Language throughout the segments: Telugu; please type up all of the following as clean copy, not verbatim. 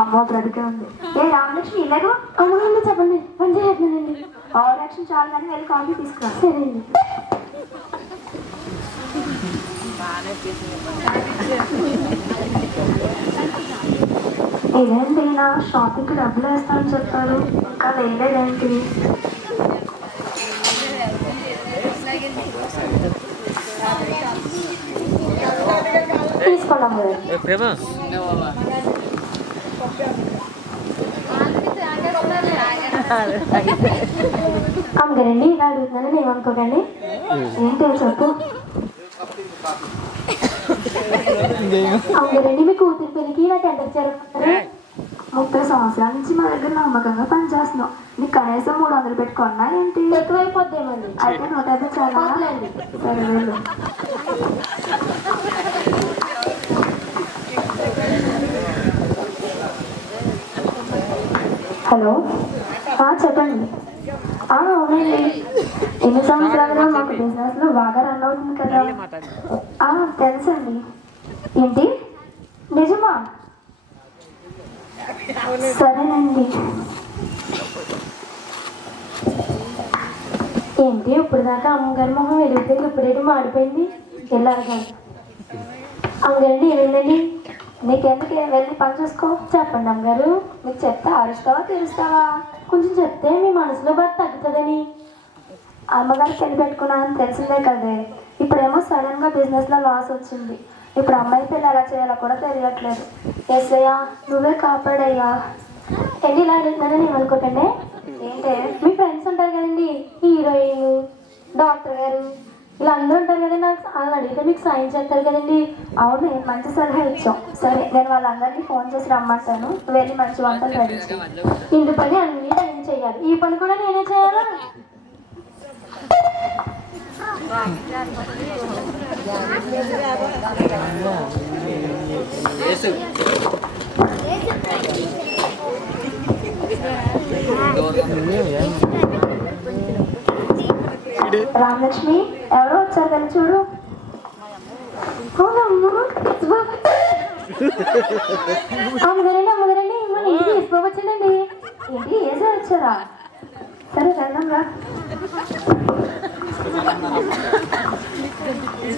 అమ్మ బ్రతికే ఉంది. ఏ రామలక్ష్మి ఇలాగో అమ్మగారు చెప్పండి. పని చేయట్లేదండి. ఓవర్ యాక్షన్ చాలు కానీ వెళ్ళి కాఫీ తీసుకురా. సరే అండి. ఇదేంటి నా షాపింగ్కి డబ్బులు వేస్తానని చెప్పారు, ఇంకా వేయలేదేంటి? తీసుకోండి అమ్మగారండి. ఇలా అడుగుతున్నానని ఏమనుకోకండి. ఏంటో చెప్పు. అమ్మగారండి, మీ కూతురు పెళ్ళికి నాకు ఎంత జరుగుతుంది? 30 సంవత్సరాల నుంచి మా దగ్గర నమ్మకంగా పనిచేస్తున్నావు. నీకు కనీసం 300 పెట్టుకున్నా ఏంటి? ఎక్కువైపోద్దేమండి. అయితే 150 చాలా. సరే వెళ్ళు. హలో, చెప్పండి. అవునండి, ఎన్ని సంవత్సరాలుగా మాకు బిజినెస్ లో బాగా రన్ అవుతుంది కదా. తెలుసండి. ఏంటి నిజమా? సరేనండి. ఏంటి ఇప్పుడు దాకా అమ్మగారి మొహం వెలిగితే ఇప్పుడేంటి మాడిపోయింది? వెళ్ళాలి అమ్మగారండి. ఏమైందండి? నీకెందుకు వెళ్ళి పని చూసుకో. చెప్పండి అమ్మగారు. మీకు చెప్తే అరుస్తావా తీరుస్తావా? కొంచెం చెప్తే మీ మనసులో బాధ తగ్గుతుందని. అమ్మగారు పెళ్లి పెట్టుకున్నానని తెలిసిందే కదే. ఇప్పుడేమో సడన్ గా బిజినెస్ లో లాస్ వచ్చింది. ఇప్పుడు అమ్మాయి పెళ్ళి ఎలా చేయాలో కూడా తెలియట్లేదు. ఎస్ఐయా నువ్వే కాపాడయ్యా. వెళ్ళి ఇలా అడుగుతున్నానని ఏమనుకోకండి. ఏంటే మీ ఫ్రెండ్స్ ఉంటారు కదండి, హీరోయిన్, డాక్టర్ గారు, ఇలా అందరూ ఉంటారు కదండి. వాళ్ళని అడిగితే మీకు సాయం చేస్తారు కదండి. అవును, మంచి సలహా ఇచ్చాం. సరే, నేను వాళ్ళందరినీ ఫోన్ చేసి రమ్మంటాను. వెళ్ళి మంచి వంటలు రెడీ చేయాలి. ఇంటి పని అన్నీ నేను చేయాలి. ఈ పని కూడా నేనే చేయాలా? రామలక్ష్మి ఎవరో వచ్చారు కదా చూడు. అమ్మగారండి అమ్మగారండి మన ఇంటికి తీసుకోవచ్చండి. ఏంటి ఏసే వచ్చారా? సరే రండి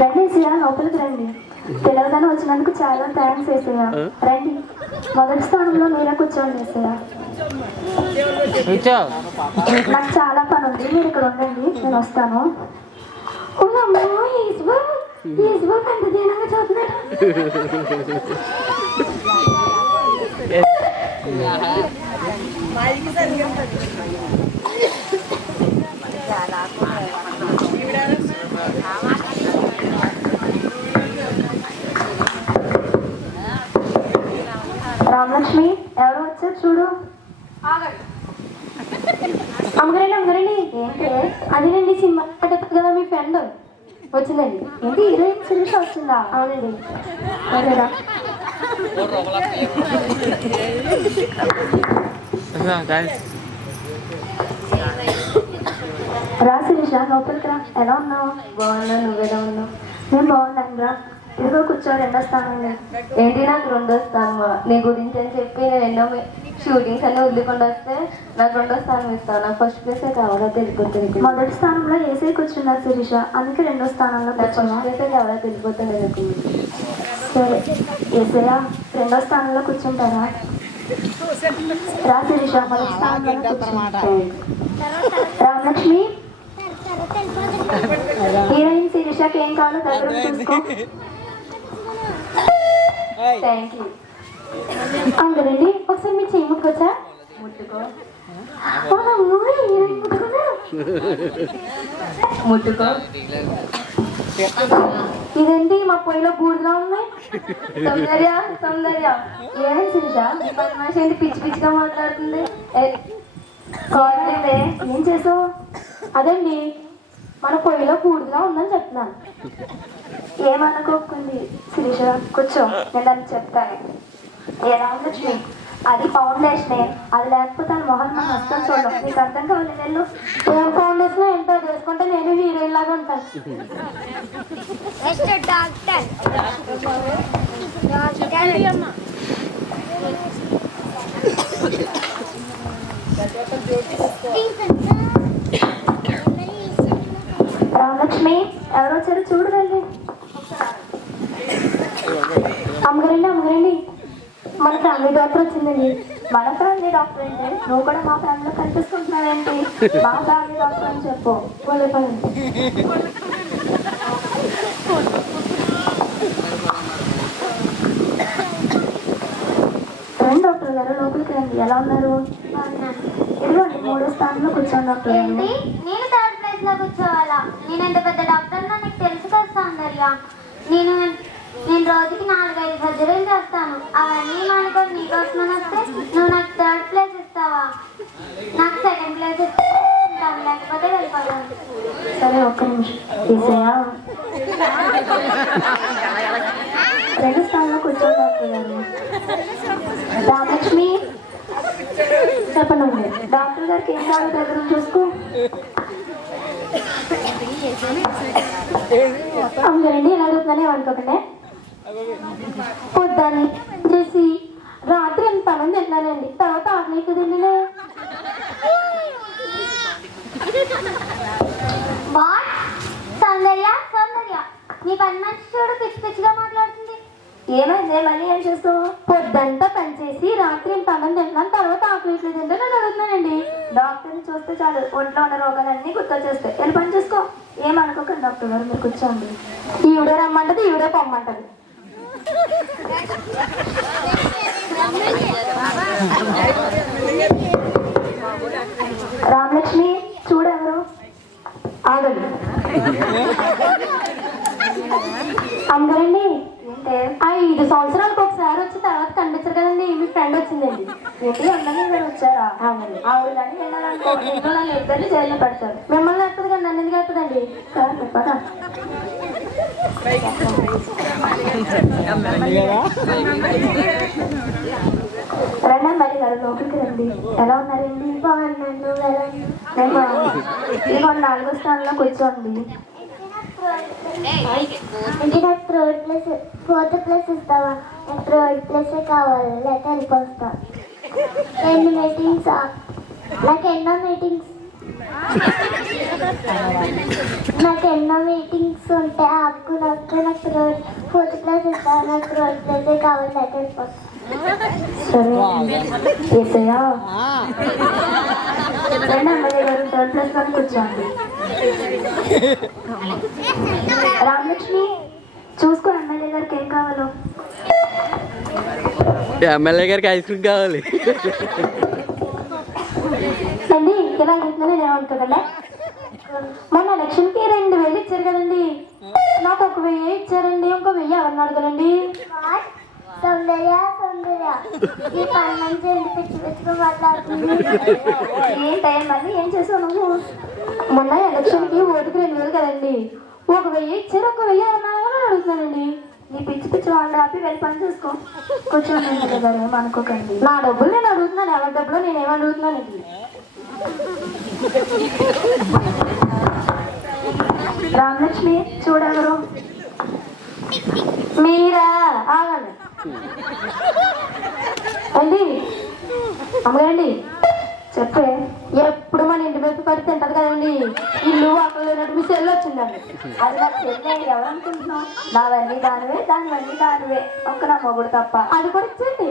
రండి ఏసయ్యా, లోపలికి రండి. పిల్లగానే వచ్చినందుకు చాలా థ్యాంక్స్ ఏసయ్యా. రండి, మొదటి స్థానంలో మీరే కూర్చోండి ఏసయ్యా. నాకు చాలా పని ఉంది, మీరు ఇక్కడ ఉండండి, నేను వస్తాను. ఎంత దీనంగా చూస్తున్నాడు. రామలక్ష్మి ఎవరు వచ్చారు చూడు. అమ్మగారండి అమ్మగారండి. ఏంటి? అదేనండి సినిమా కదా మీ ఫ్రెండ్ వచ్చిందండి. ఏంటి హీరోయిన్ శిరీష వచ్చిందా? అవునండి. సరేరా రా శిరీష, లోపలికి రా. ఎలా ఉన్నావు? బాగున్నా, నువ్వెలా ఉన్నావు? నేను బాగున్నాను రా. ఇదిగో కూర్చో, 2వ స్థానంలో. ఏంటి నాకు 2వ స్థానం? నీ గురించి అని చెప్పి నేను ఎన్నో షూటింగ్స్ అన్నీ వదిలికుండా వస్తే నాకు 2వ స్థానం ఇస్తాను. నాకు ఫస్ట్ ప్లేసే కావాలా తెలిపోతుంది. మొదటి స్థానంలో ఏసై కూర్చున్నారు శిరీష, అందుకే 2వ స్థానంలో ఫస్ట్ ప్లేసే కావాలా తెలిపోతుంది எனக்கு. సరే ఏసయ్య 2వ స్థానంలో కూర్చుంటారా? రా శిరీష, మొదటి స్థానంలో కూర్చుంటారు. రామలక్ష్మి హీరోయిన్ శిరీషకి ఏం కావాలో దగ్గర చూసుకో. Thank you. అందరండి ఒకసారి మీ చెయ్యి ముట్టుకోవచ్చా? ముట్టుకో హీరోయిన్ ముట్టుకో. ఇదేంటి మా పొయ్యిలో బూడిలా ఉన్నాయి. సౌందర్య సౌందర్య ఏమైంది శిరీష? మనిషి ఏంటి పిచ్చి పిచ్చిగా మాట్లాడుతుంది? కాలేదే ఏం చేసావు? అదండి మన పొయ్యిలో బూడిలా ఉందని చెప్తున్నాను. ఏమనుకోకుంది శిరీష, కూర్చో, నేను దాన్ని చెప్తాను. ఏ రామలక్ష్మి, అది ఫౌండేషనే. అది లేకపోతే ఆ మొహన్ మన వస్తాను చూడడం. నీకు అర్థం కావాలి. వెళ్ళు. ఫౌండేషన్ ఏంటో తెలుసుకుంటే నేను హీరోయిన్ లాగా ఉంటాను. మన ఫ్యామిలీ డాక్టర్ వచ్చిందండి. మన ఫ్యామిలీ డాక్టర్ అంటే నువ్వు కూడా మా ఫ్యామిలీలో కనిపిస్తుంటున్నావేంటి? మా ఫ్యామిలీ డాక్టర్ అని చెప్పు. పోలేపండి. రండి డాక్టర్ గారు, లోపలికి రండి. ఎలా ఉన్నారు? ఇదిగోండి 3వ స్థానంలో కూర్చోండి డాక్టర్ గారు. ఏంటి నేను థర్డ్ ప్లేస్ లో కూర్చోవాలా? నేను ఎంత పెద్ద డాక్టర్ నీకు తెలుసు కదా సౌందర్య. నేను రోజుకి 4-5 సర్జరీలు చేస్తాను. అవన్నీ మానుకొని నీ కోసం వస్తే నువ్వు నాకు థర్డ్ ప్లేస్ ఇస్తావా? నాకు సెకండ్ ప్లేస్ ఇస్తాను, లేకపోతే వెళ్ళిపోతాను. సరే ఒక్క నిమిషం. తీసేయా 2వ స్థానంలో కూర్చోండి డాక్టర్ గారు. రామలక్ష్మి చెప్పండి. డాక్టర్ గారికి ఏం కావాలో దగ్గర చూసుకో. అమ్మగారండి ఎలా అడుగుతున్నానే అనుకోకండి. పొద్దున్ని చేసి రాత్రి ఎంత పని తింటున్నానండి, తర్వాత ఆకలి కదండి. వాట్ సౌందర్య సౌందర్య, నీ పని మనిషి చూడు పిచ్చి పిచ్చిగా మాట్లాడుతుంది. ఏమైంది? మళ్ళీ ఏం చేస్తావు? పొద్దంతా పనిచేసి రాత్రి ఎంత పని తింటున్నాను, తర్వాత ఆకలి లేదంటే నేను అడుగుతున్నానండి. డాక్టర్ని చూస్తే చాలు ఒంట్లో ఉన్న రోగాలన్నీ గుర్తొచ్చేస్తాయి. వెళ్ళి పని చూసుకో. ఏమనుకోకండి డాక్టర్ గారు, మీరు కూర్చోండి. ఈవిడే రమ్మంటది, ఈవిడే పొమ్మంటది. రామలక్ష్మి చూడెవరు? ఆగండి. అమ్మగారండి, ఏంటే 5 సంవత్సరాలకు ఒకసారి వచ్చి తర్వాత కనిపించరు కదండి, మీ ఫ్రెండ్ వచ్చిందండి. ఏంటి అందరినీ మీరు వచ్చారా? అవునండి. ఆవిడ కానీ వెళ్ళాలనుకో ఇంట్లో నన్ను ఇద్దరిని జైల్లో పెడతారు. మిమ్మల్ని వస్తుంది కానీ నన్ను ఎందుకు వస్తుందండి? సరే పదా. రండి అమ్మాయి గారు, లోపలికి రండి. ఎలా ఉన్నారండి? బాగున్నాను కదా. ఇదిగో 4వ స్థానంలో కూర్చోండి. అంటే నాకు థర్డ్ ప్లేస్ 4th ప్లేస్ ఇస్తావా? నాకు థర్డ్ ప్లేసే కావాలి, లేకపోతే వెళ్ళిపోస్తా. ఎన్ని మీటింగ్స్? నాకు ఎన్నో మీటింగ్స్ ఉంటాయి. నాకు 4th ప్లేస్ ఇస్తావా? నాకు థర్డ్ ప్లేసే కావాలి, లేకపోతే వెళ్ళిపోతా. సరే ఏసయ్యా. రండి అమ్మాయి గారు, 3rd ప్లేస్ లో కూర్చోండి. రామలక్ష్మి చూసుకో ఎమ్మెల్యే గారికి ఏం కావాలో. ఎమ్మెల్యే గారికి ఐస్ క్రీమ్ కావాలి. అండి ఇలా అంటున్నాను ఏమనుకోకండి. మొన్న ఎలక్షన్కి 2000 ఇచ్చారు కదండి, నాకు 1000 ఇచ్చారండి. ఇంకో 1000 ఎవరిని అడగలండి? సౌందర్య సౌందర్య, ఈ పని మంచి పిచ్చి పిచ్చిగా మాట్లాడుతుంది. ఏంటే మళ్ళీ ఏం చేసావు నువ్వు? మొన్న ఎలక్షన్కి ఓటుకి 2000 కదండి, 1000 ఇచ్చారు. 1000 ఎవరిని అడుగుతున్నానండి. నీ పిచ్చి పిచ్చి వాళ్ళు ఆపి వెళ్ళి పని చూసుకో. కూర్చోండి ఎమ్మెల్యే గారు, ఏమనుకోకండి. నా డబ్బులు నేను అడుగుతున్నాను, ఎవరి డబ్బులు నేనేం అడుగుతున్నానండి. రామలక్ష్మి చూడెవరు? మీరా? ఆగండి అండి. అమ్మగారండి చెప్పే. ఎప్పుడు మన ఇంటి మీద పడి తింటది కదండి, ఇల్లు అక్కడ లేనట్టు మీ సెల్ వచ్చిందండి. అది నాకు చెల్లె, ఎవరనుకుంటున్నావు? నావన్నీ దానివే, దానివన్నీ దానివే, ఒక్క నా మొగుడు తప్ప. అది కూడా ఇచ్చేయండి.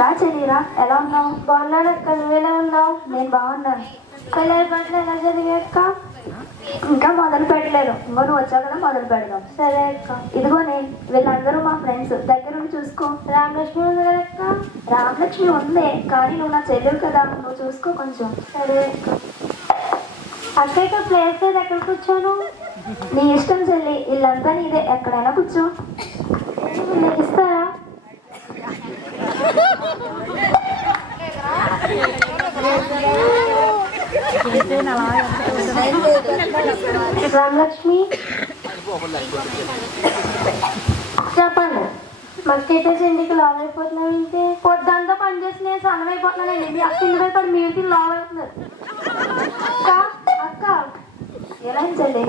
రా చెల్లిరా, ఎలా ఉన్నావు? బాగున్నాడు అక్క, నువ్వెలా ఉన్నావు? నేను బాగున్నాను. పిల్లల పట్ల ఎలా చదివాక? ఇంకా మొదలు పెట్టలేదు. ఇంకో నువ్వు వచ్చావు కదా, మొదలు పెడదాం. సరే అక్క. ఇదిగో నేను, వీళ్ళందరూ మా ఫ్రెండ్స్. దగ్గర నుండి చూసుకో. రామలక్ష్మి ఉంది కదా అక్క? రామలక్ష్మి ఉందే, కానీ నువ్వు నా చెల్లెవు కదా, నువ్వు చూసుకో కొంచెం. సరే అక్క. ఇక్కడ ప్లేస్ లేదు, ఎక్కడ కూర్చోను? నీ ఇష్టం చెల్లి, ఇల్లంతా నీదే, ఎక్కడైనా కూర్చో. మీకు ఇస్తారా? రామలక్ష్మి చెప్పండి. మక్కైతే చెందికి లావ్ అయిపోతున్నావు. ఇంతే పొద్దంతా పని చేసి నేను సన్నం అయిపోతున్నానండి. మీ అక్క ఇంటి పడి మీరు తిని లావ్ అవుతున్నారు. అక్క అక్క ఏమైంది చెల్లి?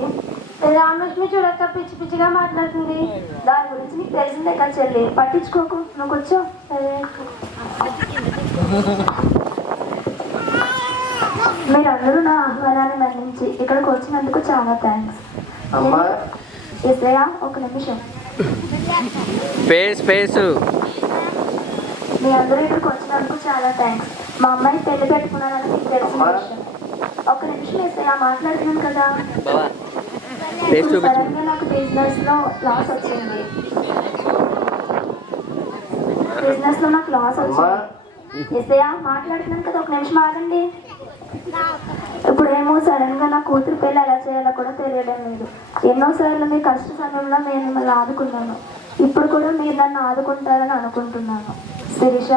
రామలక్ష్మి చూడక్క పిచ్చి పిచ్చిగా మాట్లాడుతుంది. దాని గురించి నీకు తెలిసిందే కదా చెల్లి, పట్టించుకోకు, నువ్వు కూర్చో. సరే మీరందరూ నా ఆహ్వానాన్ని మన్నించి ఇక్కడికి వచ్చినందుకు చాలా థ్యాంక్స్. అమ్మా ఏసయ్యా ఒక నిమిషం. ఫేస్ మీ అందరూ ఇక్కడికి వచ్చినందుకు చాలా థ్యాంక్స్. మా అమ్మాయి పెళ్లి పెట్టుకున్నానని మీకు తెలిసిన విషయం. ఒక నిమిషం ఏసయ్యా మాట్లాడుతున్నాను కదా. బావా ఫేస్ చూపించు. సడన్గా నాకు బిజినెస్లో లాస్ వచ్చింది. ఏసయ్యా మాట్లాడుతున్నాను కదా, ఒక నిమిషం ఆగండి. ఇప్పుడేమో సడన్ గా నా కూతురు పెళ్ళి ఎలా చేయాలో కూడా తెలియడం లేదు. ఎన్నోసార్లు మీ కష్ట సమయంలో నేను మిమ్మల్ని ఆదుకున్నాను. ఇప్పుడు కూడా మీరు నన్ను ఆదుకుంటారని అనుకుంటున్నాను. శిరీష,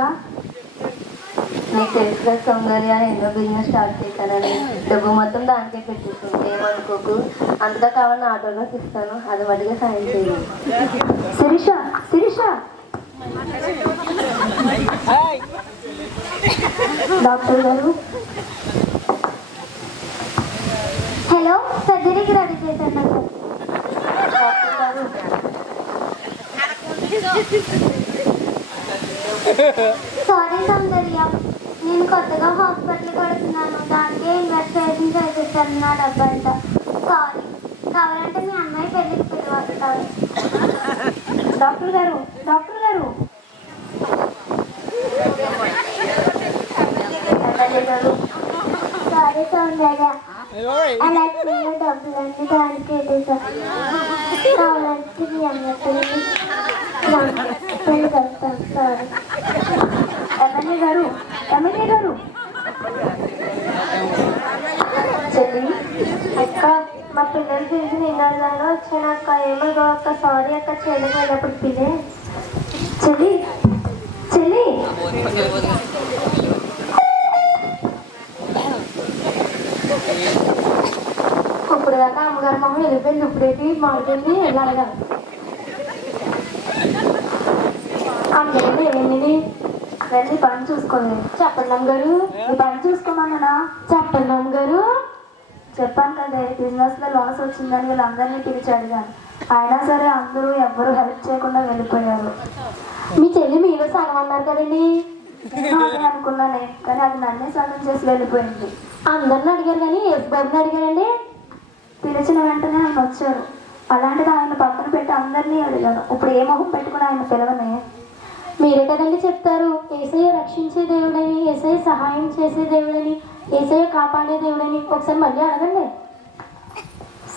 నీకు తెలుసు కదా సౌందర్య, ఎన్నో బిజినెస్ స్టార్ట్ చేశానని. డబ్బు మొత్తం దానికే పెట్టేస్తుంది, ఏమనుకోకు. అంతగా కావాలని ఆటోలోకి ఇస్తాను, అది మటుగా సాయం చేయాలి. శిరీష, శిరీష. డాక్టర్ గారు, హలో, సర్జరీకి రెడీ చేశాను డాక్టర్ గారు. సారీ సౌందర్య, నేను కొత్తగా హాస్పిటల్ కడుతున్నాను. దానికే ఇన్వెస్టిగేషన్ చేసేసాను నా డబ్బంతా. సారీ. కావాలంటే మీ అమ్మాయి పెళ్ళికి పిలవస్తారు. డాక్టర్ గారు, డాక్టర్ గారు. ఎమ్మెల్యే గారు, సారీ సౌందర్య, అలా చిన్న డబ్బులన్నీ దానికి పెట్టేసాను. కావాలంటే మీ అమ్మాయి పెళ్ళి కలుస్తాను. సారీ. ఎమ్మెల్యే గారు, ఎమ్మెల్యే గారు. చెల్లి, అక్క, మా పిల్లలు తెలిసి నిన్నగా వచ్చాను అక్క. ఏమో అక్క, సారీ అక్క, చెల్లి వెళ్ళప్పుడు పిల్లే. చెల్లి, చెల్లి. ఇప్పుడు దాకా అమ్మగారు మొహం వెళ్ళిపోయింది, ఇప్పుడేంటి మారుతుంది ఎలాగా? అమ్మగారు ఏమైంది? వెళ్ళి పని చూసుకోండి. చెప్పండి అమ్మగారు. మీ పని చూసుకోమన్నా. చెప్పండి అమ్మగారు. చెప్పాను కదా, బిజినెస్ లో లాస్ వచ్చిందని వీళ్ళందరినీ పిలిచి అడిగాను. అయినా సరే అందరూ ఎవ్వరూ హెల్ప్ చేయకుండా వెళ్ళిపోయారు. మీ చెల్లి మీలో సగం అన్నారు కదండి. నేను అదే అనుకున్నానే, కానీ అది నన్నే సగం చేసి వెళ్ళిపోయింది. అందరిని అడిగారు కానీ బాబుని అడిగారండి. పిలిచిన వెంటనే ఆయన వచ్చారు. అలాంటిది ఆయన పక్కన పెట్టి అందరినీ అడిగాను. ఇప్పుడు ఏ మొహం పెట్టుకుని ఆయన పిలవనే? మీరే కదండి చెప్తారు, యేసయ్య రక్షించే దేవుడని, యేసయ్య సహాయం చేసే దేవుడని, యేసయ్య కాపాడే దేవుడని. ఒకసారి మళ్ళీ అడగండి.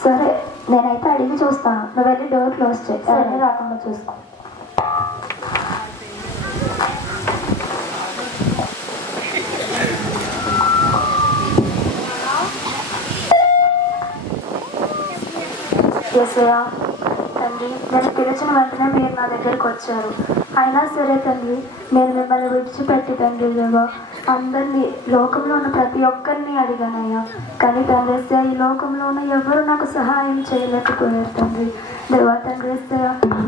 సరే, నేనైతే అడిగి చూస్తాను. నువ్వు వెళ్ళి డోర్ క్లోజ్ చేయి, ఎవరిని రాకుండా చూసుకో. యేసయ్య తండ్రి, నేను పిలిచిన వెంటనే మీరు నా దగ్గరికి వచ్చారు. అయినా సరే తండ్రి, నేను మిమ్మల్ని విడిచిపెట్టి తండ్రి దేవా అందరినీ, లోకంలో ఉన్న ప్రతి ఒక్కరిని అడిగానయ్యా. కానీ తండ్రి ఈ లోకంలో ఉన్న ఎవరు నాకు సహాయం చేయలేకపోయారు తండ్రి. దేవా తండ్రి,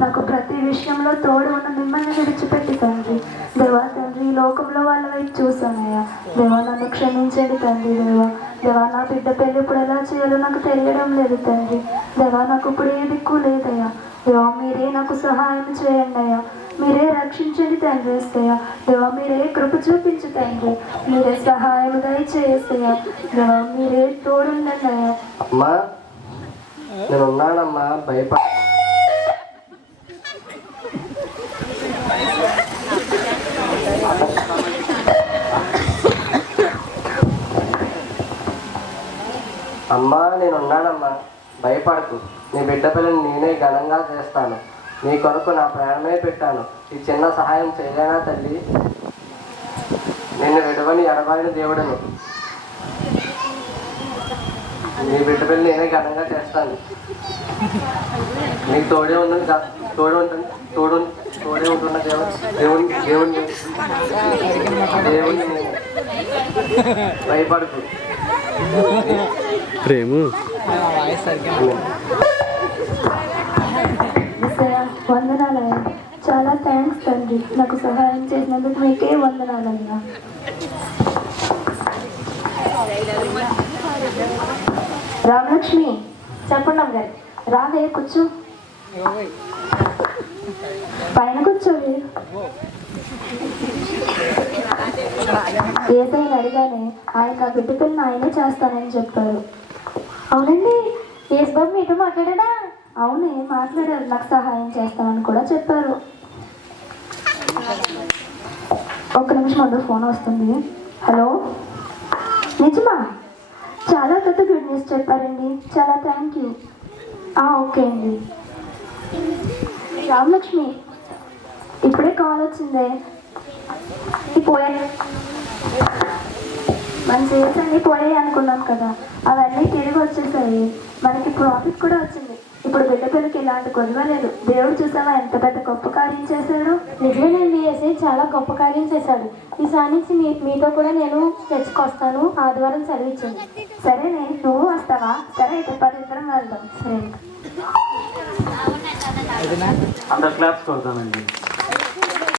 నాకు ప్రతి విషయంలో తోడు ఉన్న మిమ్మల్ని విడిచిపెట్టి తండ్రి దేవా తండ్రి, ఈ లోకంలో వాళ్ళ వైపు చూసానయ్యా. దేవా నన్ను క్షమించండి తండ్రి. దేవా నా బిడ్డ పెళ్ళి ఇప్పుడు ఎలా చేయాలో నాకు తెలియడం లేదు తండ్రి. దేవా నాకు ఇప్పుడు ఏ దిక్కు లేదయ్యా. దేవా మీరే నాకు సహాయం చేయండి అయ్యా. మీరే రక్షించండి తండ్రి ఏసయ్యా. దేవా మీరే కృప చూపించు తండ్రి. మీరే సహాయం దయచేసయ్యా. దేవా మీరే తోడుండండి అయ్యా. అమ్మా, నేను ఉన్నానమ్మా, భయపడ. అమ్మా, నేనున్నానమ్మా, భయపడకు. నీ బిడ్డ పిల్లని నేనే ఘనంగా చేస్తాను. నీ కొరకు నా ప్రాణమే పెట్టాను. ఈ చిన్న సహాయం చేయలేనా తల్లి? నిన్ను విడవని ఎడబాయిన దేవుడను. నీ బిడ్డ పిల్లని నేనే ఘనంగా చేస్తాను. నీకు తోడే ఉంటుంది, తోడే ఉంటున్న దేవుడిని భయపడుతూ ప్రేము వందనాలయ్యా. చాలా థ్యాంక్స్ తండ్రి, నాకు సహాయం చేసినందుకు మీకే వందనాలయ్యా. రామలక్ష్మి, చెప్పండి అమ్మగారు. రావే, కూర్చో. పైన కూర్చోవి. ఏసైనా అడిగానే ఆయన నా బిడ్డ పిల్లని ఆయనే చేస్తానని చెప్పారు. అవునండి, యేసుబాబు మీతో మాట్లాడా? అవునే మాట్లాడారు, నాకు సహాయం చేస్తామని కూడా చెప్పారు. ఒక్క నిమిషం అందు ఫోన్ వస్తుంది. హలో, నిజమా? చాలా పెద్ద గుడ్ న్యూస్ చెప్పారండి, చాలా థ్యాంక్ యూ. ఓకే అండి. రామలక్ష్మి, ఇప్పుడే కాల్ వచ్చిందే. పోయాయి మన సేల్స్ అన్నీ పోయాయి అనుకున్నాం కదా, అవన్నీ తిరిగి వచ్చేసాయి. మనకి ప్రాఫిట్ కూడా వచ్చింది. ఇప్పుడు బిడ్డ పిల్లకి ఇలాంటి కొద్దిగా లేదు. దేవుడు చూసావా ఎంత పెద్ద గొప్ప కార్యం చేశాడు. నిజమేనండి, వేసి చాలా గొప్ప కార్యం చేశాడు. ఈసారి నుంచి మీతో కూడా నేను తెచ్చుకొస్తాను. ఆదివారం సెలవిచ్చింది. సరేనే, నువ్వు వస్తావా? సరే అయితే 10 ఇద్దరం వెళ్దాం. సరే, అందరు క్లాప్స్ కొడతానండి.